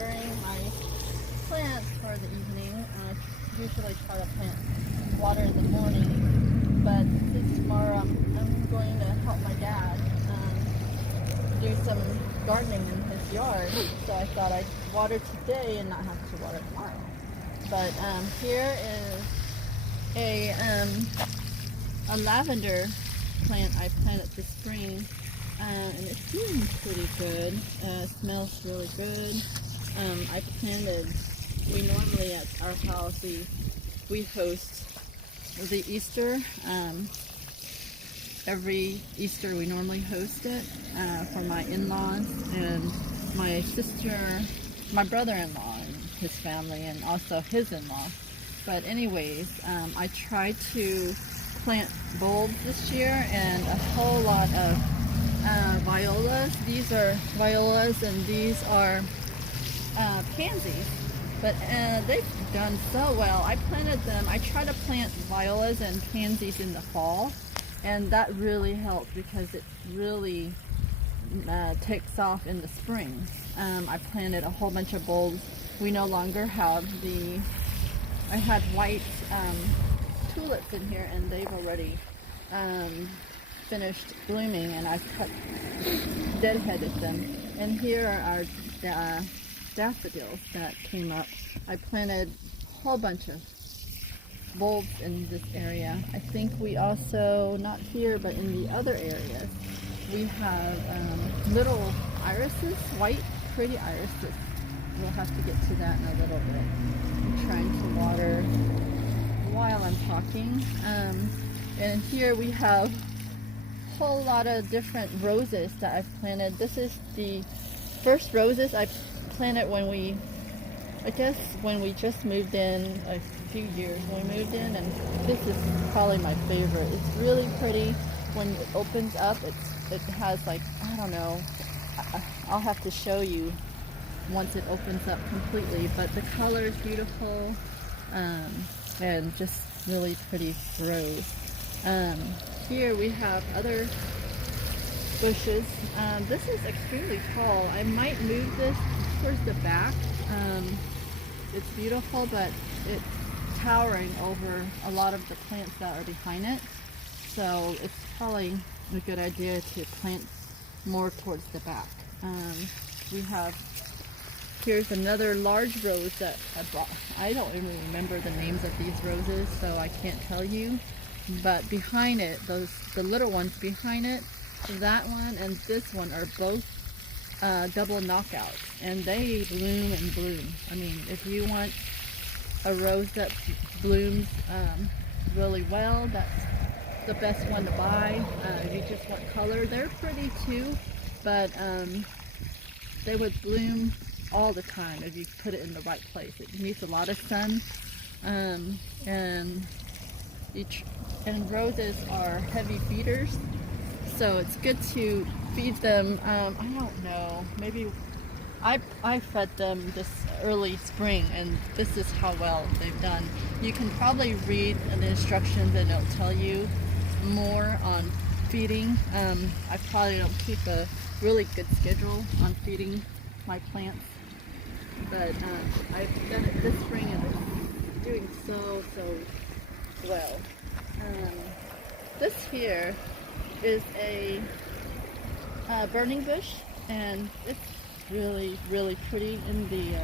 watering my plants for the evening. I usually try to water in the morning, but since tomorrow I'm going to help my dad do some gardening in his yard, so I thought I'd water today and not have to water tomorrow. But here is a lavender plant I planted this spring, and it's doing pretty good. Smells really good. I planted. We normally at our house we host the Easter. Every Easter we normally host it for my in-laws and my sister, my brother-in-law and his family, and also his in-law. But anyways, I tried to plant bulbs this year and a whole lot of violas. These are violas and these are pansies. But they've done so well. I planted them. I try to plant violas and pansies in the fall, and that really helped because it really takes off in the spring. I planted a whole bunch of bulbs. We no longer have I had white tulips in here, and they've already finished blooming, and I've deadheaded them. And here are our daffodils that came up. I planted a whole bunch of bulbs in this area. I think we also, not here, but in the other areas, we have little irises, white, pretty irises. We'll have to get to that in a little bit. I'm trying to water while I'm talking. And here we have a whole lot of different roses that I've planted. This is the first roses I planted when we just moved in a few years when we moved in, and this is probably my favorite. It's really pretty. When it opens up, it has like, I don't know, I'll have to show you once it opens up completely, but the color is beautiful, and just really pretty rose. Here we have other bushes. This is extremely tall. I might move this towards the back. It's beautiful, but it's towering over a lot of the plants that are behind it, so it's probably a good idea to plant more towards the back. Here's another large rose that I brought. I don't even remember the names of these roses, so I can't tell you, but behind it, the little ones behind it, that one and this one are both double knockouts, and they bloom and bloom. I mean, if you want a rose that blooms really well, that's the best one to buy. If you just want color, they're pretty too, but they would bloom all the time if you put it in the right place. It needs a lot of sun, and roses are heavy feeders, so it's good to feed them. I don't know, maybe I fed them this early spring, and this is how well they've done. You can probably read the instructions and it'll tell you more on feeding. I probably don't keep a really good schedule on feeding my plants, but I've done it this spring and it's doing so well. This here is a burning bush, and it's really pretty in the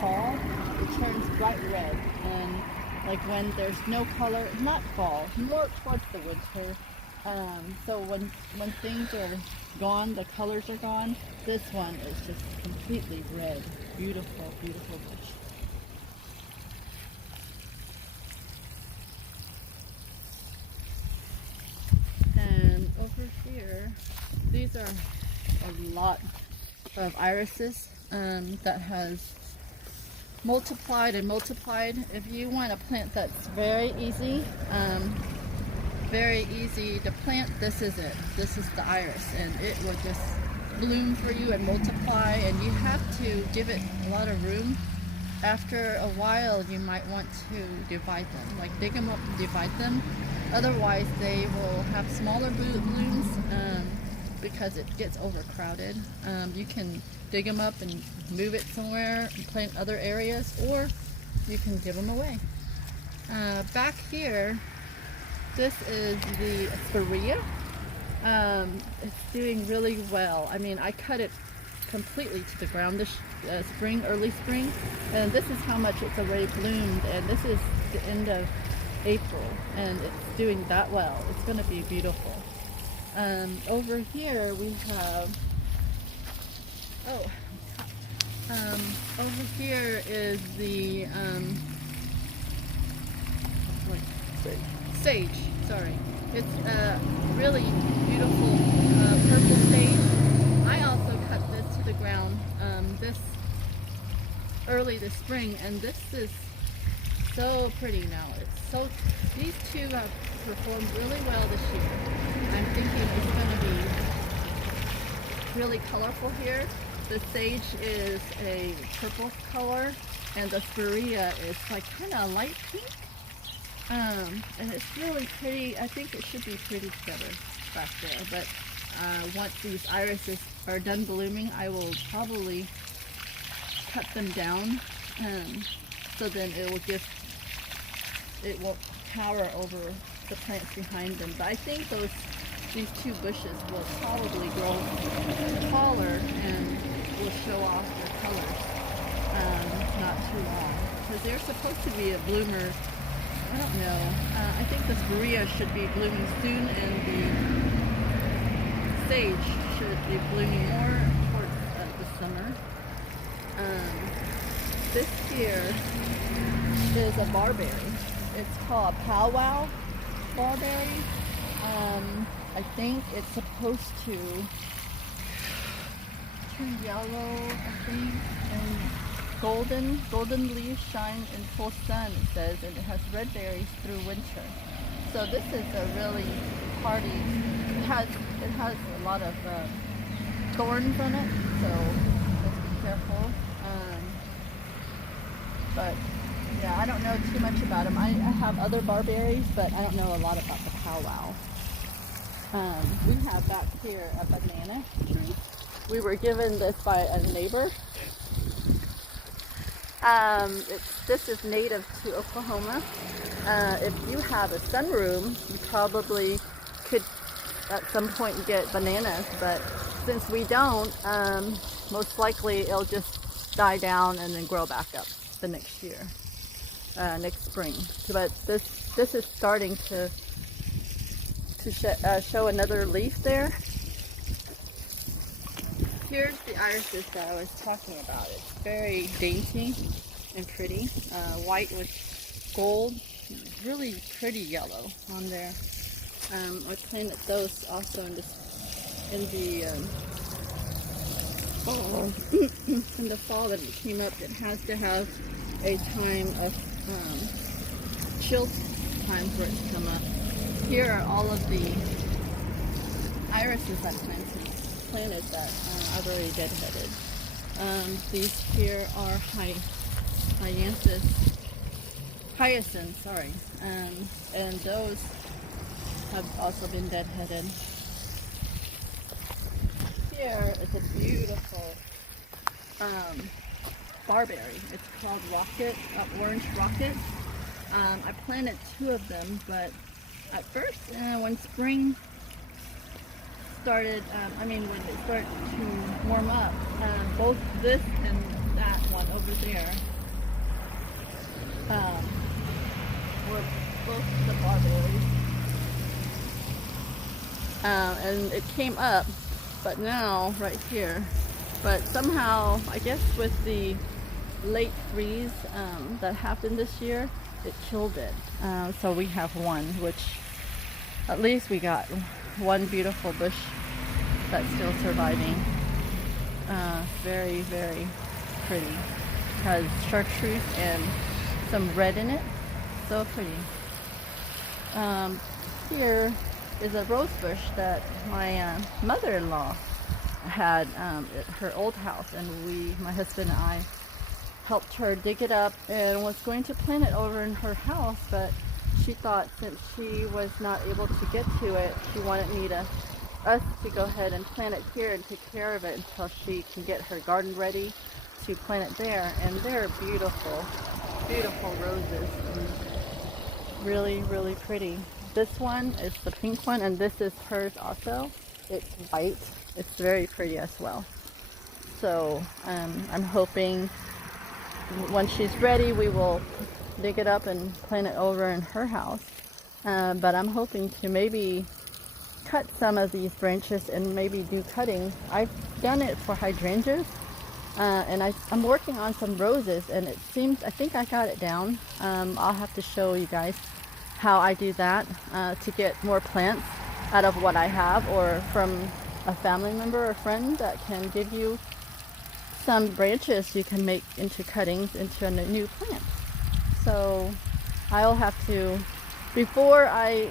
fall. It turns bright red, and like when there's no color, not fall, more towards the winter. So when things are gone, the colors are gone, this one is just completely red. Beautiful bush. And over here, these are a lot of irises that has multiplied and multiplied. If you want a plant that's very easy to plant, this is it. This is the iris, and it will just bloom for you and multiply, and you have to give it a lot of room. After a while, you might want to divide them, like dig them up and divide them. Otherwise, they will have smaller blooms because it gets overcrowded. You can dig them up and move it somewhere and plant other areas, or you can give them away. Back here, this is the spirea. It's doing really well. I mean, I cut it completely to the ground this spring, early spring, and this is how much it's already bloomed, and this is the end of April, and it's doing that well. It's going to be beautiful. Over here we have, over here is the sage. Sorry, it's a really beautiful purple sage. I also cut this to the ground this early this spring, and this is so pretty now. It's so, these two have performed really well this year. I'm thinking it's going to be really colorful here. The sage is a purple color, and the spirea is like kind of light pink. And it's really pretty. I think it should be pretty together back there. But once these irises are done blooming, I will probably cut them down, so then it won't tower over the plants behind them. But I think these two bushes will probably grow taller and will show off their colors not too long, because they're supposed to be a bloomer. I don't know. I think the spirea should be blooming soon, and the sage should be blooming more towards the summer. This here is a barberry. It's called powwow barberry. I think it's supposed to turn yellow, I think, and golden leaves shine in full sun, it says, and it has red berries through winter. So this is a really hardy. It has a lot of thorns on it, so let's be careful. But yeah, I don't know too much about them. I have other barberries, but I don't know a lot about the powwow. We have back here a banana tree. We were given this by a neighbor. This is native to Oklahoma. If you have a sunroom, you probably could at some point get bananas, but since we don't, most likely it'll just die down and then grow back up the next year, next spring. But this is starting to show another leaf there. Here's the irises that I was talking about. It's very dainty and pretty, white with gold, really pretty yellow on there. I planted those also in the fall. In the fall that it came up, it has to have a time of chill time for it to come up. Here are all of the irises I planted that I've already deadheaded. These here are hyacinth, sorry, and those have also been deadheaded. Here is a beautiful barberry. It's called orange rocket. I planted 2 of them, but at first, when spring started, when it started to warm up, both this and that one over there were both the barberries. And it came up, but now right here, but somehow, I guess with the late freeze that happened this year, it killed it. So we have one, which at least we got one beautiful bush that's still surviving. Very, very pretty. It has chartreuse and some red in it. So pretty. Here is a rose bush that my mother-in-law had at her old house, and my husband and I helped her dig it up and was going to plant it over in her house, but she thought since she was not able to get to it, she wanted me to us to go ahead and plant it here and take care of it until she can get her garden ready to plant it there. And they're beautiful, beautiful roses, and really, really pretty. This one is the pink one, and this is hers also. It's white. It's very pretty as well. So I'm hoping when she's ready, we will dig it up and plant it over in her house. But I'm hoping to maybe cut some of these branches and maybe do cutting. I've done it for hydrangeas, and I'm working on some roses, and it seems, I think I got it down. I'll have to show you guys how I do that to get more plants out of what I have, or from a family member or friend that can give you some branches you can make into cuttings into a new plant. So I'll have to, before I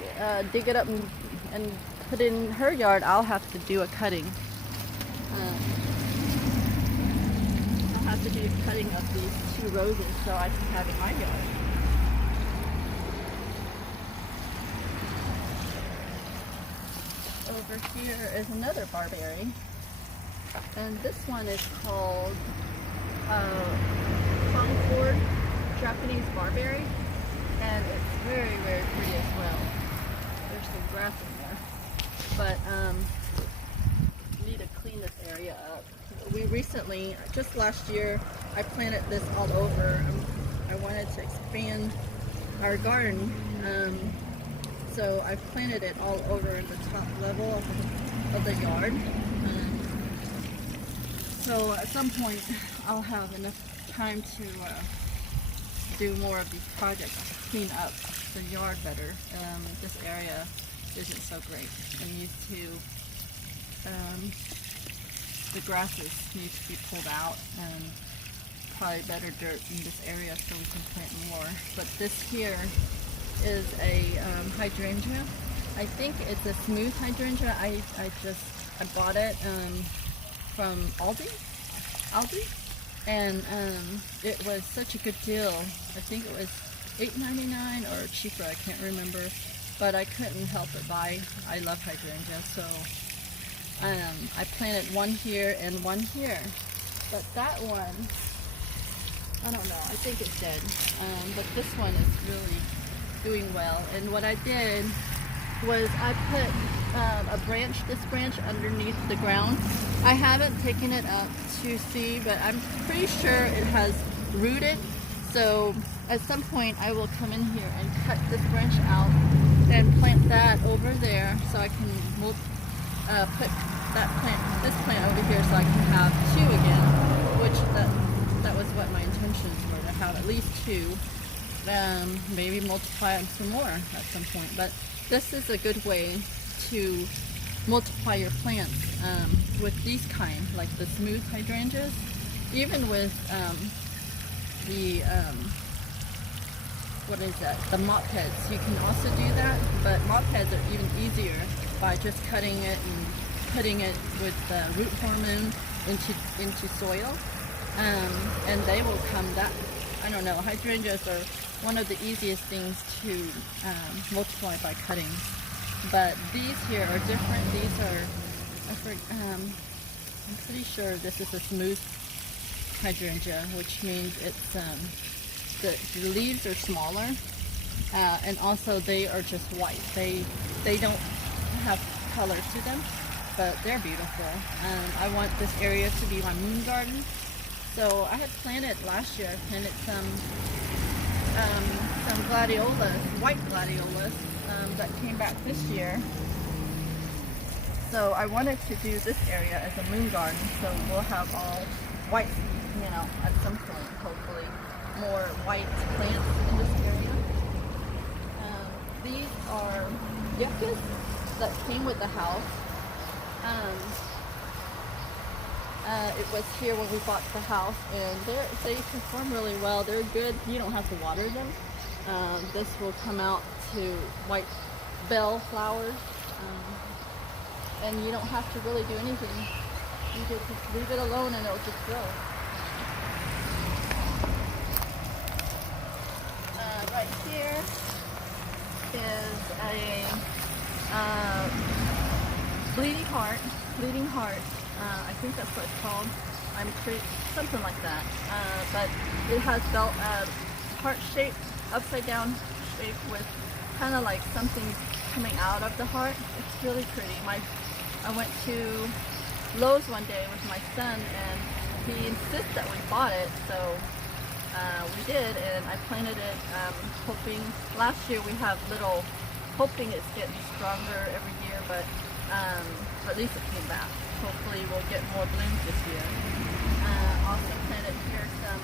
dig it up and put it in her yard, I'll have to do a cutting. I'll have to do a cutting of these 2 roses so I can have in my yard. Over here is another barberry, and this one is called Concord Japanese barberry, and it's very, very pretty as well. There's some grass in there, but need to clean this area up. We recently, just last year, I planted this all over. I wanted to expand our garden, so I've planted it all over in the top level of the yard. So at some point I'll have enough time to do more of these projects to clean up the yard better. This area isn't so great. I'm used to, the grasses need to be pulled out, and probably better dirt in this area so we can plant more. But this here is a hydrangea. I think it's a smooth hydrangea. I bought it from Aldi, and it was such a good deal. I think it was $8.99 or cheaper, I can't remember, but I couldn't help but buy. I love hydrangea, so I planted one here and one here, but that one, I don't know, I think it's dead, but this one is really doing well. And what I did was I put this branch underneath the ground. I haven't taken it up to see, but I'm pretty sure it has rooted. So at some point I will come in here and cut this branch out and plant that over there, so I can put this plant over here, so I can have 2 again, which that was what my intentions were, to have at least 2. Maybe multiply them some more at some point. But this is a good way to multiply your plants with these kind, like the smooth hydrangeas. Even with the what is that? The mop heads. You can also do that, but mop heads are even easier by just cutting it and putting it with root hormone into soil, and they will come. That, I don't know. Hydrangeas are one of the easiest things to multiply by cutting. But these here are different. These are, I'm pretty sure this is a smooth hydrangea, which means it's the leaves are smaller, and also they are just white. They don't have color to them, but they're beautiful. I want this area to be my moon garden. So I had planted last year. I planted some gladiolas, white gladiolas, that came back this year. So I wanted to do this area as a moon garden, so we'll have all white, at some point, hopefully, more white plants in this area. These are yuccas that came with the house. It was here when we bought the house, and they perform really well. They're good. You don't have to water them. This will come out to white bell flowers, and you don't have to really do anything. You just leave it alone and it'll just grow. Right here is a bleeding heart. I think that's what it's called. I'm pretty, something like that. But it has heart shape, upside down shape with kind of like something coming out of the heart. It's really pretty. I went to Lowe's one day with my son and he insists that we bought it, so we did, and I planted it hoping, last year we have hoping it's getting stronger every year, but at least it came back. Hopefully we'll get more blooms this year. Also planted here some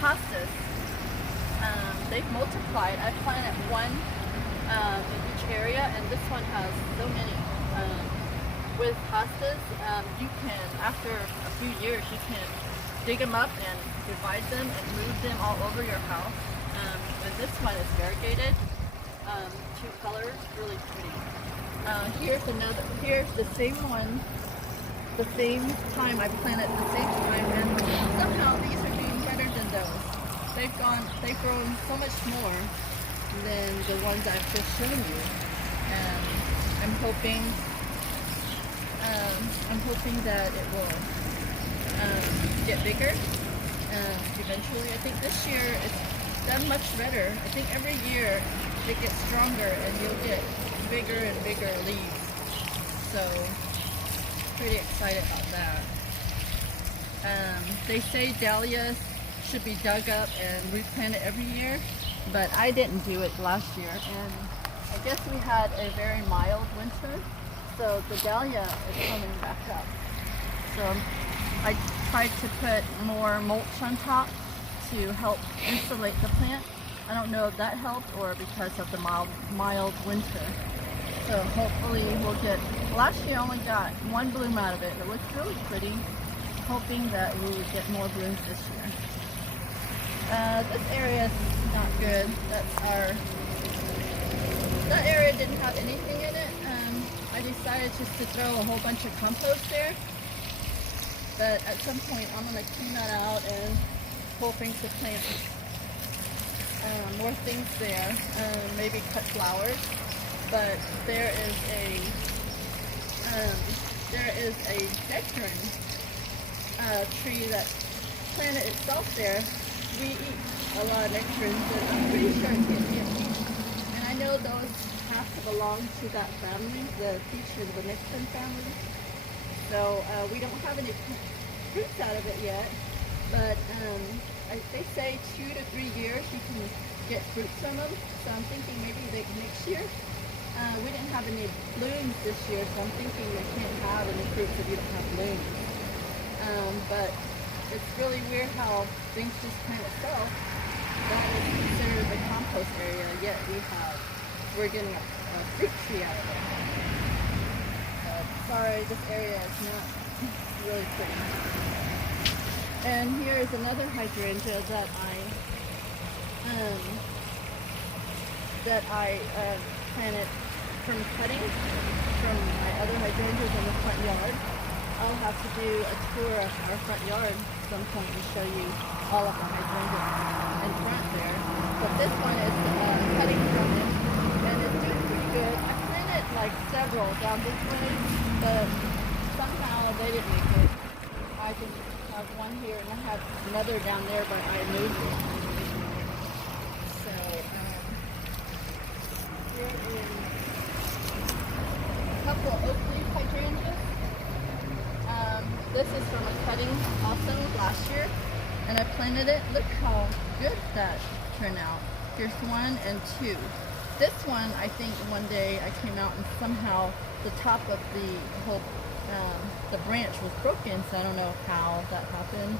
hostas. They've multiplied. I planted one in each area, and this one has so many. With hostas, you can, after a few years, you can dig them up and divide them and move them all over your house. And this one is variegated, 2 colors, really pretty. Here's the same one, the same time I planted the same time, and somehow these are doing better than those. They've grown so much more than the ones I've just shown you, and I'm hoping that it will get bigger eventually. I think this year it's done much better. I think every year it gets stronger and you'll get bigger and bigger leaves. So pretty excited about that. They say dahlias should be dug up and replanted every year, but I didn't do it last year, and I guess we had a very mild winter. So the dahlia is coming back up. So I tried to put more mulch on top to help insulate the plant. I don't know if that helped or because of the mild winter. So hopefully we'll get, last year I only got 1 bloom out of it. It looks really pretty. Hoping that we would get more blooms this year. This area is not good. That area didn't have anything in it. I decided just to throw a whole bunch of compost there, but at some point I'm going to clean that out and hoping to plant more things there, maybe cut flowers. But there is a nectarine tree that planted itself there. We eat a lot of nectarines, and I'm pretty sure it can't be a peach. And I know those have to belong to that family, the peach and the nectarine family. So we don't have any fruits out of it yet, but they say 2 to 3 years you can get fruits from them. So I'm thinking maybe next year. We didn't have any blooms this year, so I'm thinking we can't have any fruits if you don't have blooms. But it's really weird how things just plant itself. That is considered the compost area, yet we're getting a fruit tree out of it. Sorry, this area is not really pretty. And here is another hydrangea that I planted from cutting from my other hydrangeas in the front yard. I'll have to do a tour of our front yard at some point and show you all of the hydrangeas in front there. But this one is cutting from it, and it's doing pretty good. I planted like several down this way, but somehow they didn't make it. I just have one here, and I have another down there, but I moved it. So here is a couple of oak leaf hydrangeas. This is from a cutting also last year, and I planted it. Look how good that turned out. Here's 1 and 2. This one, I think one day I came out and somehow the top of the whole, the branch was broken, so I don't know how that happened.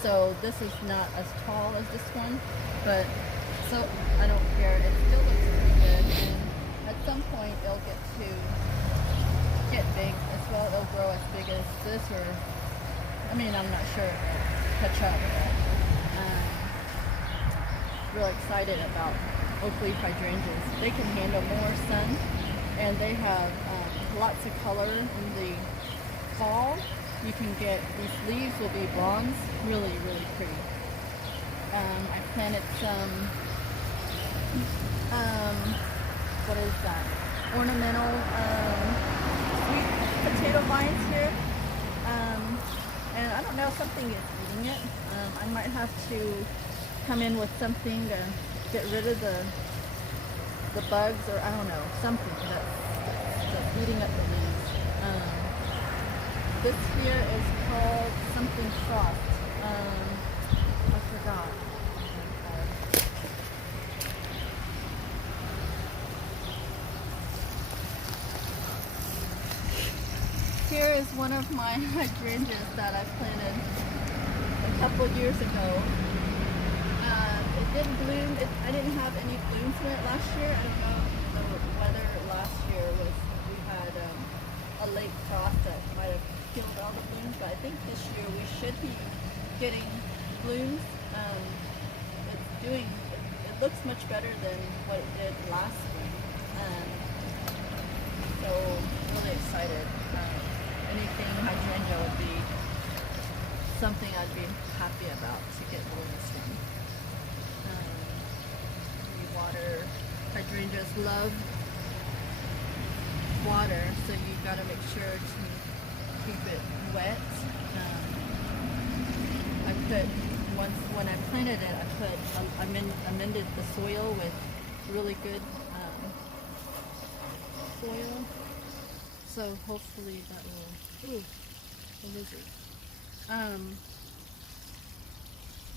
So this is not as tall as this one, but so I don't care. It still looks pretty good, and at some point it'll get big as well. It'll grow as big as this, or I mean, I'm not sure it'll catch up. But really excited about oak leaf hydrangeas. They can handle more sun, and they have lots of color in the fall. You can get, these leaves will be bronze, really, really pretty. I planted some, what is that? Ornamental vines here. And I don't know, something is eating it. I might have to come in with something to get rid of the bugs, or I don't know, something that's eating up the leaves. This here is called something frost. I forgot. Here is one of my hydrangeas that I planted a couple years ago. It didn't bloom. I didn't have any blooms in it last year. I don't know. The weather last year was, we had a late frost that might have killed all the blooms, but I think this year we should be getting blooms. It looks much better than what it did last spring. So really excited. Anything hydrangea would be something I'd be happy about to get blooms from. Water. Hydrangeas love water, so you gotta make sure to keep it wet. I put, when I planted it, I amended the soil with really good soil. So hopefully that will, ooh, a lizard.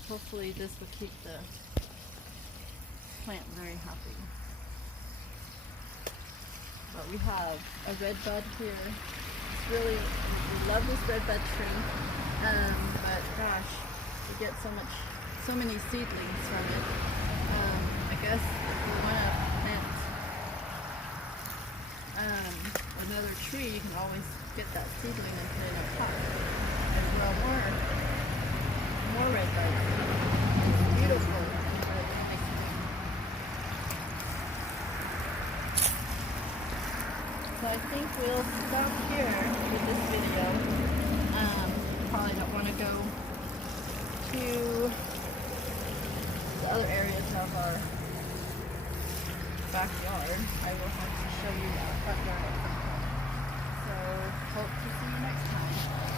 Hopefully this will keep the plant very happy. But we have a red bud here. It's really, we love this red bud tree. But gosh, we get so many seedlings from it. I guess if you want to plant another tree, you can always get that seedling and put it in a pot. There's more red buds. It's beautiful. So I think we'll stop here with this video. Probably don't want to go to the other areas of our backyard. I will have to show you our front yard. So hope to see you next time.